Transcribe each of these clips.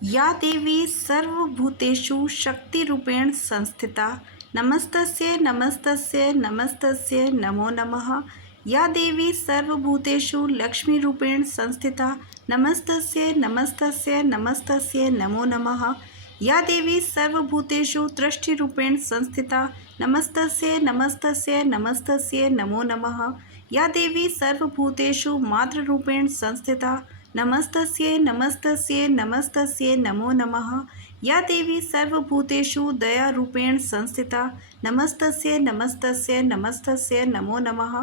या देवी सर्वभूतेषु शक्तिरूपेण संस्थिता नमस्तस्यै नमस्तस्यै नमस्तस्यै नमो नमः। या देवी सर्वभूतेषु लक्ष्मीरूपेण संस्थिता नमस्तस्यै नमस्तस्यै नमस्तस्यै नमो नमः। या देवी सर्वभूतेषु दृष्टिरूपेण संस्थिता नमस्तस्यै नमस्तस्यै नमस्तस्यै नमो नमः। या देवी सर्वभूतेषु मातृरूपेण संस्थिता नमस्तस्यै नमस्तस्यै नमस्तस्यै नमो नमः। या देवी सर्वभूतेषु दयारूपेण संस्थिता नमस्तस्यै नमस्तस्यै नमस्तस्यै नमो नमः।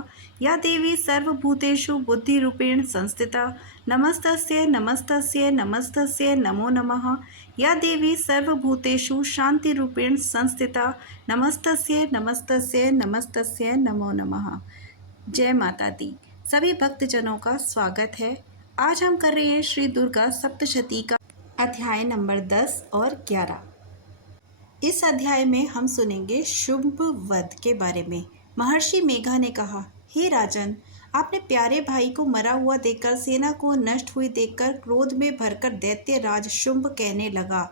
या देवी सर्वभूतेषु बुद्धिरूपेण संस्थिता नमस्तस्यै नमस्तस्यै नमस्तस्यै नमो नमः। या देवी सर्वभूतेषु शांतिरूपेण संस्थिता नमस्तस्यै नमस्तस्यै नमस्तस्यै नमो नमः। जय माता दी। सभी भक्तजनों का स्वागत है। आज हम कर रहे हैं श्री दुर्गा सप्तशती का अध्याय नंबर 10 और 11। इस अध्याय में हम सुनेंगे शुंभ वध के बारे में। महर्षि मेघा ने कहा, हे राजन, आपने प्यारे भाई को मरा हुआ देखकर, सेना को नष्ट हुई देखकर क्रोध में भरकर दैत्य राज शुंभ कहने लगा,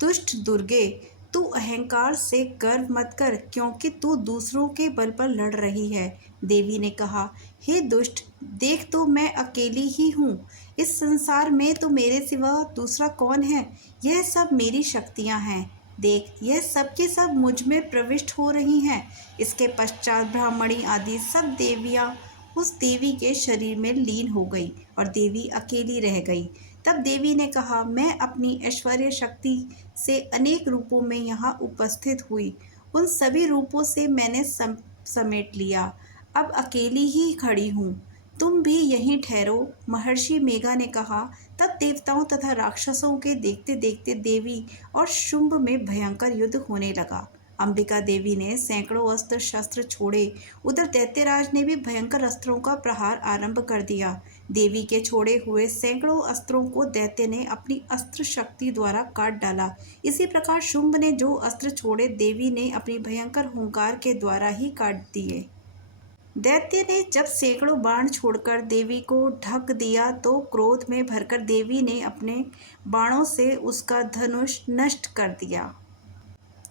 दुष्ट दुर्गे, तू अहंकार से गर्व मत कर, क्योंकि तू दूसरों के बल पर लड़ रही है। देवी ने कहा, हे दुष्ट, देख तो मैं अकेली ही हूँ। इस संसार में तो मेरे सिवा दूसरा कौन है? यह सब मेरी शक्तियाँ हैं। देख, यह सब के सब मुझ में प्रविष्ट हो रही हैं। इसके पश्चात ब्राह्मणी आदि सब देवियाँ उस देवी के शरीर में लीन हो गई और देवी अकेली रह गई। तब देवी ने कहा, मैं अपनी ऐश्वर्य शक्ति से अनेक रूपों में यहाँ उपस्थित हुई। उन सभी रूपों से मैंने समेट लिया। अब अकेली ही खड़ी हूँ। तुम भी यहीं ठहरो। महर्षि मेघा ने कहा। तब देवताओं तथा राक्षसों के देखते देखते देवी और शुंभ में भयंकर युद्ध होने लगा। अंबिका देवी ने सैकड़ों अस्त्र शस्त्र छोड़े। उधर दैत्यराज ने भी भयंकर अस्त्रों का प्रहार आरंभ कर दिया। देवी के छोड़े हुए सैकड़ों अस्त्रों को दैत्य ने अपनी अस्त्र शक्ति द्वारा काट डाला। इसी प्रकार शुंभ ने जो अस्त्र छोड़े, देवी ने अपनी भयंकर हुंकार के द्वारा ही काट दिए। दैत्य ने जब सैकड़ों बाण छोड़कर देवी को ढक दिया तो क्रोध में भरकर देवी ने अपने बाणों से उसका धनुष नष्ट कर दिया।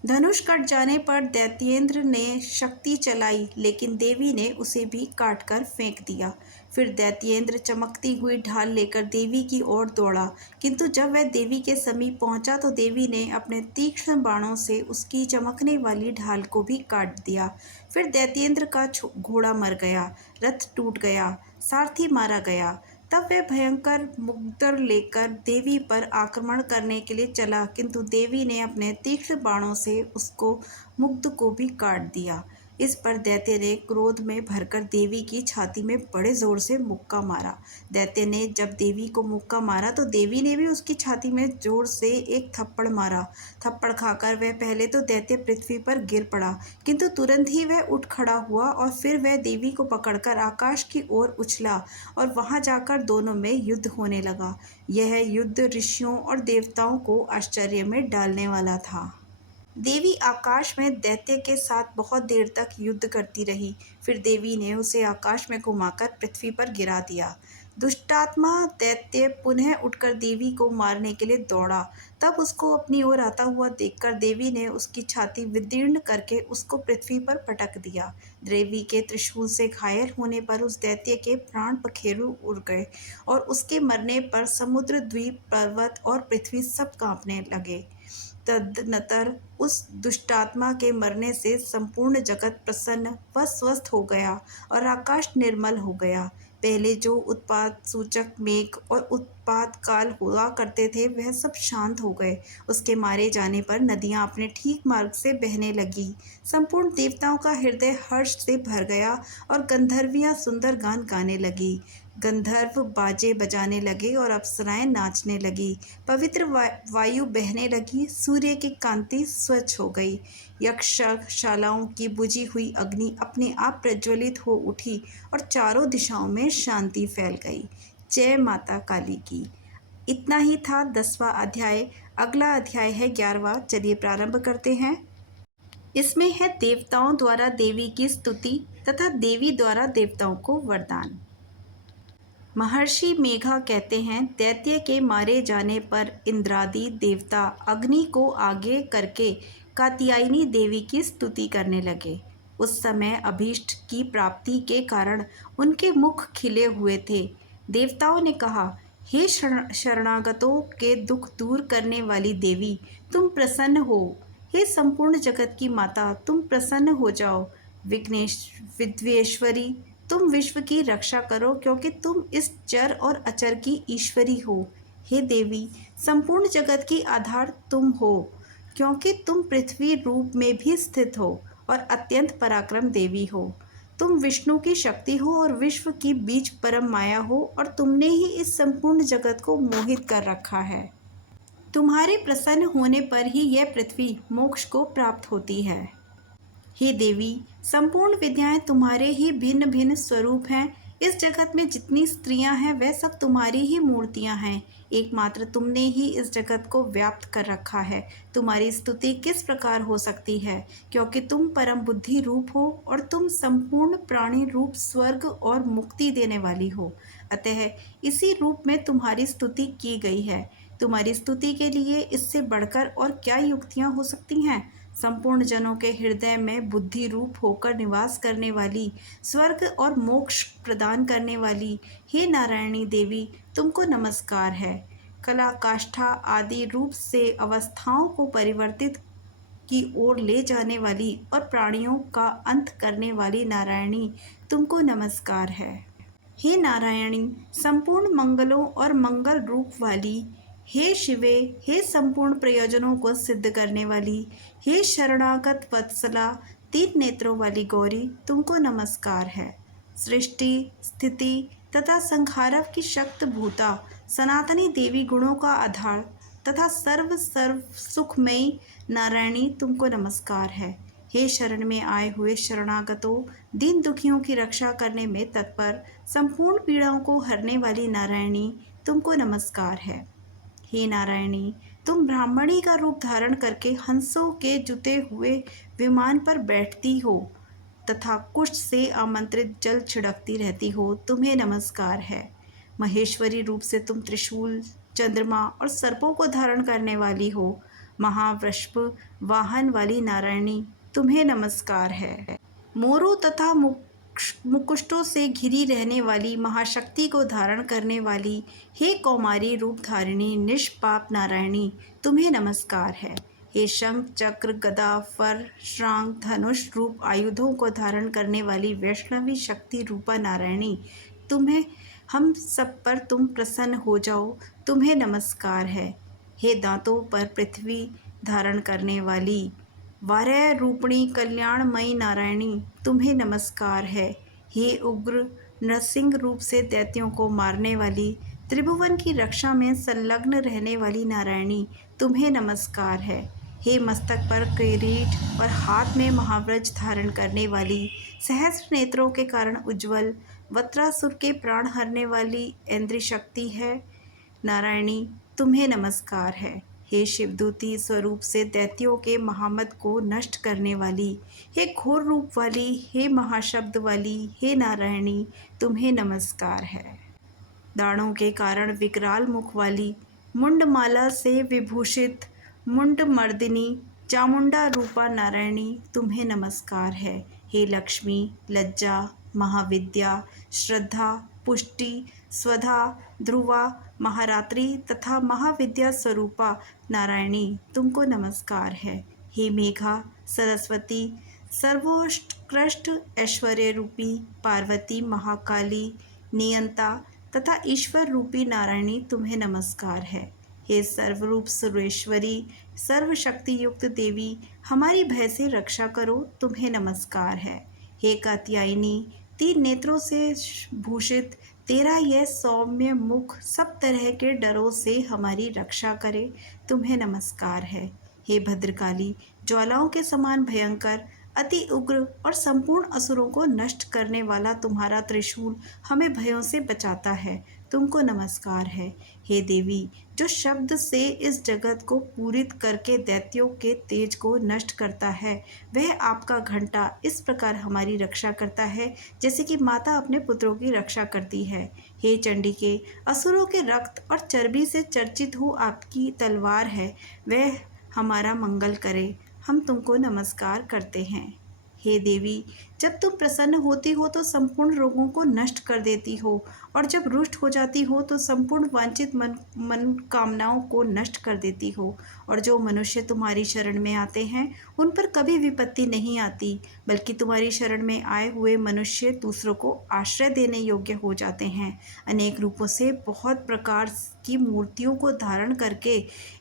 धनुष कट जाने पर दैत्येंद्र ने शक्ति चलाई, लेकिन देवी ने उसे भी काटकर फेंक दिया। फिर दैत्येंद्र चमकती हुई ढाल लेकर देवी की ओर दौड़ा, किंतु जब वह देवी के समीप पहुंचा तो देवी ने अपने तीक्ष्ण बाणों से उसकी चमकने वाली ढाल को भी काट दिया। फिर दैत्येंद्र का घोड़ा मर गया, रथ टूट गया, सारथी मारा गया। तब वह भयंकर मुग्दर लेकर देवी पर आक्रमण करने के लिए चला, किंतु देवी ने अपने तीक्ष्ण बाणों से उसको मुग्ध को भी काट दिया। इस पर दैत्य ने क्रोध में भरकर देवी की छाती में बड़े जोर से मुक्का मारा। दैत्य ने जब देवी को मुक्का मारा तो देवी ने भी उसकी छाती में जोर से एक थप्पड़ मारा। थप्पड़ खाकर वह पहले तो दैत्य पृथ्वी पर गिर पड़ा, किंतु तुरंत ही वह उठ खड़ा हुआ और फिर वह देवी को पकड़कर आकाश की ओर उछला और वहां जाकर दोनों में युद्ध होने लगा। यह युद्ध ऋषियों और देवताओं को आश्चर्य में डालने वाला था। देवी आकाश में दैत्य के साथ बहुत देर तक युद्ध करती रही। फिर देवी ने उसे आकाश में घुमाकर पृथ्वी पर गिरा दिया। दुष्टात्मा दैत्य पुनः उठकर देवी को मारने के लिए दौड़ा। तब उसको अपनी ओर आता हुआ देखकर देवी ने उसकी छाती विदीर्ण करके उसको पृथ्वी पर पटक दिया। देवी के त्रिशूल से घायल होने पर उस दैत्य के प्राण पखेरु उड़ गए और उसके मरने पर समुद्र, द्वीप, पर्वत और पृथ्वी सब कांपने लगे। तदनंतर उस दुष्टात्मा के मरने से संपूर्ण जगत प्रसन्न व स्वस्थ हो गया और आकाश निर्मल हो गया। पहले जो उत्पात सूचक मेघ और उत्पात काल हुआ करते थे, वह सब शांत हो गए। उसके मारे जाने पर नदियां अपने ठीक मार्ग से बहने लगी। संपूर्ण देवताओं का हृदय हर्ष से भर गया और गंधर्वियां सुंदर गान गाने लगी। गंधर्व बाजे बजाने लगे और अप्सराएं नाचने लगी। पवित्र वायु बहने लगी। सूर्य की कांति स्वच्छ हो गई। यक्षशालाओं की बुझी हुई अग्नि अपने आप प्रज्वलित हो उठी और चारों दिशाओं में शांति फैल गई। जय माता काली की। इतना ही था 10वां अध्याय। अगला अध्याय है 11वां। चलिए प्रारंभ करते हैं। इसमें है देवताओं द्वारा देवी की स्तुति तथा देवी द्वारा देवताओं को वरदान। महर्षि मेघा कहते हैं, दैत्य के मारे जाने पर इंद्रादि देवता अग्नि को आगे करके कात्यायनी देवी की स्तुति करने लगे। उस समय अभीष्ट की प्राप्ति के कारण उनके मुख खिले हुए थे। देवताओं ने कहा, हे शरणागतों के दुख दूर करने वाली देवी, तुम प्रसन्न हो। हे संपूर्ण जगत की माता, तुम प्रसन्न हो जाओ। विद्वेश्वरी, तुम विश्व की रक्षा करो, क्योंकि तुम इस चर और अचर की ईश्वरी हो। हे देवी, संपूर्ण जगत की आधार तुम हो, क्योंकि तुम पृथ्वी रूप में भी स्थित हो और अत्यंत पराक्रम देवी हो। तुम विष्णु की शक्ति हो और विश्व की बीज परम माया हो, और तुमने ही इस संपूर्ण जगत को मोहित कर रखा है। तुम्हारे प्रसन्न होने पर ही यह पृथ्वी मोक्ष को प्राप्त होती है। हे देवी, संपूर्ण विद्याएं तुम्हारे ही भिन्न भिन्न स्वरूप हैं। इस जगत में जितनी स्त्रियां हैं वह सब तुम्हारी ही मूर्तियां हैं। एकमात्र तुमने ही इस जगत को व्याप्त कर रखा है। तुम्हारी स्तुति किस प्रकार हो सकती है, क्योंकि तुम परम बुद्धि रूप हो और तुम संपूर्ण प्राणी रूप स्वर्ग और मुक्ति देने वाली हो। अतः इसी रूप में तुम्हारी स्तुति की गई है। तुम्हारी स्तुति के लिए इससे बढ़कर और क्या युक्तियां हो सकती हैं। संपूर्ण जनों के हृदय में बुद्धि रूप होकर निवास करने वाली, स्वर्ग और मोक्ष प्रदान करने वाली, हे नारायणी देवी, तुमको नमस्कार है। कला, काष्ठा आदि रूप से अवस्थाओं को परिवर्तित की ओर ले जाने वाली और प्राणियों का अंत करने वाली नारायणी, तुमको नमस्कार है। हे नारायणी, संपूर्ण मंगलों और मंगल रूप वाली, हे शिवे, हे संपूर्ण प्रयोजनों को सिद्ध करने वाली, हे शरणागत वत्सला, तीन नेत्रों वाली गौरी, तुमको नमस्कार है। सृष्टि, स्थिति तथा संहारक की शक्त भूता, सनातनी देवी, गुणों का आधार तथा सर्व सुखमयी नारायणी, तुमको नमस्कार है। हे शरण में आए हुए शरणागतों, दीन दुखियों की रक्षा करने में तत्पर, संपूर्ण पीड़ाओं को हरने वाली नारायणी, तुमको नमस्कार है। हे नारायणी, तुम ब्राह्मणी का रूप धारण करके हंसों के जुते हुए विमान पर बैठती हो तथा कुश से आमंत्रित जल छिड़कती रहती हो, तुम्हें नमस्कार है। महेश्वरी रूप से तुम त्रिशूल, चंद्रमा और सर्पों को धारण करने वाली हो। महावृषभ वाहन वाली नारायणी, तुम्हें नमस्कार है। मोरों तथा मुकुष्टों से घिरी रहने वाली, महाशक्ति को धारण करने वाली, हे कौमारी रूप धारिणी निष्पाप नारायणी, तुम्हें नमस्कार है। हे शंख, चक्र, गदा, फर, श्रांग, धनुष रूप आयुधों को धारण करने वाली वैष्णवी शक्ति रूपा नारायणी, तुम्हें हम सब पर तुम प्रसन्न हो जाओ, तुम्हें नमस्कार है। हे दांतों पर पृथ्वी धारण करने वाली, वारय रूपिणी कल्याणमयी नारायणी, तुम्हें नमस्कार है। हे उग्र नरसिंह रूप से दैत्यों को मारने वाली, त्रिभुवन की रक्षा में संलग्न रहने वाली नारायणी, तुम्हें नमस्कार है। हे मस्तक पर किरीट और हाथ में महावज्र धारण करने वाली, सहस्र नेत्रों के कारण उज्ज्वल, वत्रासुर के प्राण हरने वाली इंद्र शक्ति है नारायणी, तुम्हें नमस्कार है। हे शिवदूती स्वरूप से दैत्यों के महामद को नष्ट करने वाली, हे घोर रूप वाली, हे महाशब्द वाली, हे नारायणी, तुम्हें नमस्कार है। दाढ़ों के कारण विकराल मुख वाली, मुंडमाला से विभूषित मुंडमर्दिनी चामुंडा रूपा नारायणी, तुम्हें नमस्कार है। हे लक्ष्मी, लज्जा, महाविद्या, श्रद्धा, पुष्टि, स्वधा, ध्रुवा, महारात्रि तथा महाविद्या स्वरूपा नारायणी, तुमको नमस्कार है। हे मेघा, सरस्वती, सर्वोत्कृष्ट ऐश्वर्य रूपी पार्वती, महाकाली, नियंता तथा ईश्वर रूपी नारायणी, तुम्हें नमस्कार है। हे सर्वरूप सुरेश्वरी, सर्वशक्ति युक्त देवी, हमारी भय से रक्षा करो, तुम्हें नमस्कार है। हे कात्यायनी, तीन नेत्रों से भूषित, तेरा यह सौम्य मुख सब तरह के डरों से हमारी रक्षा करे, तुम्हें नमस्कार है। हे भद्रकाली, ज्वालाओं के समान भयंकर, अति उग्र और संपूर्ण असुरों को नष्ट करने वाला तुम्हारा त्रिशूल हमें भयों से बचाता है। तुमको नमस्कार है। हे देवी, जो शब्द से इस जगत को पूरित करके दैत्यों के तेज को नष्ट करता है, वह आपका घंटा इस प्रकार हमारी रक्षा करता है जैसे कि माता अपने पुत्रों की रक्षा करती है। हे चंडिके, असुरों के रक्त और चर्बी से चर्चित हो आपकी तलवार है, वह हमारा मंगल करे। हम तुमको नमस्कार करते हैं। हे देवी, जब तुम प्रसन्न होती हो तो संपूर्ण रोगों को नष्ट कर देती हो, और जब रुष्ट हो जाती हो तो संपूर्ण वांछित मनोकामनाओं को नष्ट कर देती हो। और जो मनुष्य तुम्हारी शरण में आते हैं उन पर कभी विपत्ति नहीं आती, बल्कि तुम्हारी शरण में आए हुए मनुष्य दूसरों को आश्रय देने योग्य हो जाते हैं। अनेक रूपों से बहुत प्रकार की मूर्तियों को धारण करके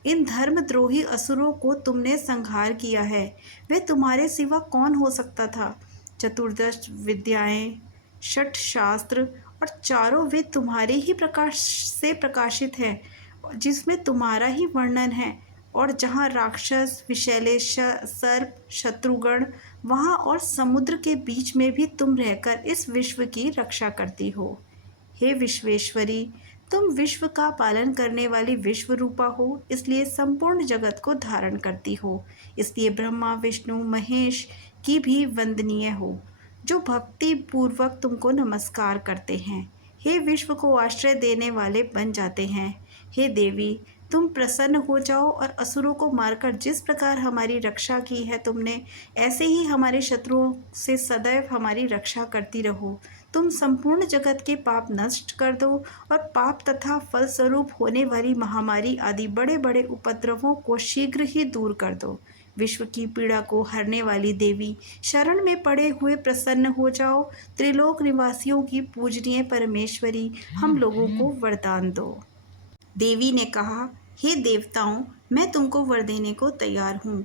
इन धर्मद्रोही असुरों को तुमने संहार किया है। वे तुम्हारे सिवा कौन हो सकता था? चतुर्दश विद्याएं, षट शास्त्र और चारों वेद तुम्हारे ही प्रकाश से प्रकाशित हैं, जिसमें तुम्हारा ही वर्णन है। और जहाँ राक्षस, विषैले सर्प, शत्रुगण, वहाँ और समुद्र के बीच में भी तुम रहकर इस विश्व की रक्षा करती हो। हे विश्वेश्वरी, तुम विश्व का पालन करने वाली विश्व रूपा हो, इसलिए संपूर्ण जगत को धारण करती हो। इसलिए ब्रह्मा, विष्णु, महेश की भी वंदनीय हो, जो भक्ति पूर्वक तुमको नमस्कार करते हैं। हे विश्व को आश्रय देने वाले बन जाते हैं। हे देवी, तुम प्रसन्न हो जाओ और असुरों को मारकर जिस प्रकार हमारी रक्षा की है तुमने, ऐसे ही हमारे शत्रुओं से सदैव हमारी रक्षा करती रहो। तुम संपूर्ण जगत के पाप नष्ट कर दो और पाप तथा फलस्वरूप होने वाली महामारी आदि बड़े बड़े उपद्रवों को शीघ्र ही दूर कर दो। विश्व की पीड़ा को हरने वाली देवी, शरण में पड़े हुए प्रसन्न हो जाओ। त्रिलोक निवासियों की पूजनीय परमेश्वरी, हम लोगों को वरदान दो। देवी ने कहा, हे देवताओं, मैं तुमको वर देने को तैयार हूँ।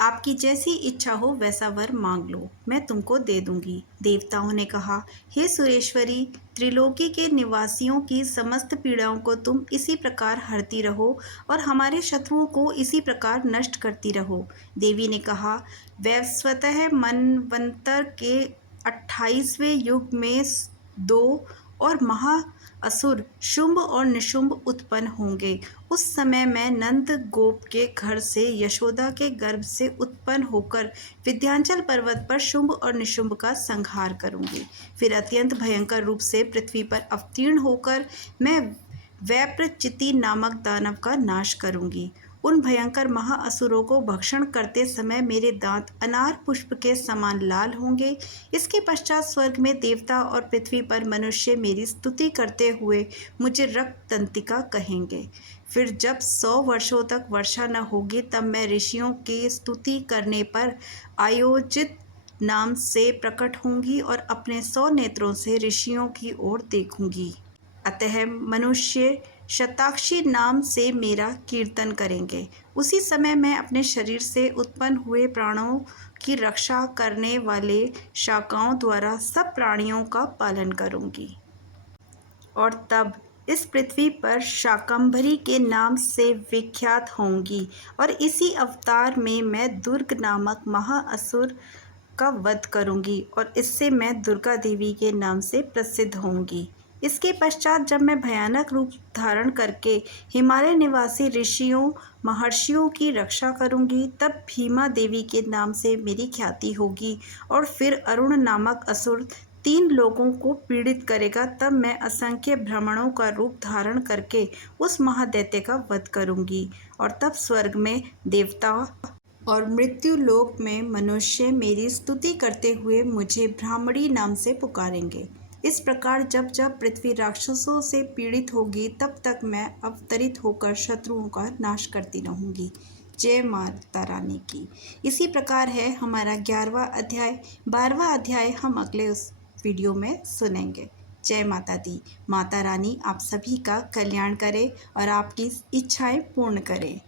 आपकी जैसी इच्छा हो वैसा वर मांग लो, मैं तुमको दे दूंगी। देवताओं ने कहा, हे सुरेश्वरी, त्रिलोकी के निवासियों की समस्त पीड़ाओं को तुम इसी प्रकार हरती रहो और हमारे शत्रुओं को इसी प्रकार नष्ट करती रहो। देवी ने कहा, वैवस्वतः मनवंतर के 28वें युग में दो और महा असुर शुंभ और निशुंभ उत्पन्न होंगे। उस समय मैं नंद गोप के घर से यशोदा के गर्भ से उत्पन्न होकर विंध्याचल पर्वत पर शुंभ और निशुंभ का संहार करूंगी। फिर अत्यंत भयंकर रूप से पृथ्वी पर अवतीर्ण होकर मैं वैप्रचिति नामक दानव का नाश करूंगी। उन भयंकर महाअसुरों को भक्षण करते समय मेरे दांत अनार पुष्प के समान लाल होंगे। इसके पश्चात स्वर्ग में देवता और पृथ्वी पर मनुष्य मेरी स्तुति करते हुए मुझे रक्तदंतिका कहेंगे। फिर जब 100 वर्षों तक वर्षा न होगी, तब मैं ऋषियों की स्तुति करने पर आयोजित नाम से प्रकट होंगी और अपने 100 नेत्रों से ऋषियों की ओर देखूंगी। अतः मनुष्य शताक्षी नाम से मेरा कीर्तन करेंगे। उसी समय मैं अपने शरीर से उत्पन्न हुए प्राणों की रक्षा करने वाले शाखाओं द्वारा सब प्राणियों का पालन करूंगी। और तब इस पृथ्वी पर शाकंभरी के नाम से विख्यात होंगी। और इसी अवतार में मैं दुर्ग नामक महाअसुर का वध करूंगी और इससे मैं दुर्गा देवी के नाम से प्रसिद्ध होंगी। इसके पश्चात जब मैं भयानक रूप धारण करके हिमालय निवासी ऋषियों महर्षियों की रक्षा करूंगी, तब भीमा देवी के नाम से मेरी ख्याति होगी। और फिर अरुण नामक असुर 3 लोगों को पीड़ित करेगा। तब मैं असंख्य भ्रमणों का रूप धारण करके उस महादैत्य का वध करूंगी। और तब स्वर्ग में देवता और मृत्यु लोक में मनुष्य मेरी स्तुति करते हुए मुझे ब्राह्मणी नाम से पुकारेंगे। इस प्रकार जब जब पृथ्वी राक्षसों से पीड़ित होगी, तब तक मैं अवतरित होकर शत्रुओं का नाश करती रहूँगी। जय माता रानी की। इसी प्रकार है हमारा 11वां अध्याय। 12वां अध्याय हम अगले उस वीडियो में सुनेंगे। जय माता दी। माता रानी आप सभी का कल्याण करे और आपकी इच्छाएं पूर्ण करे।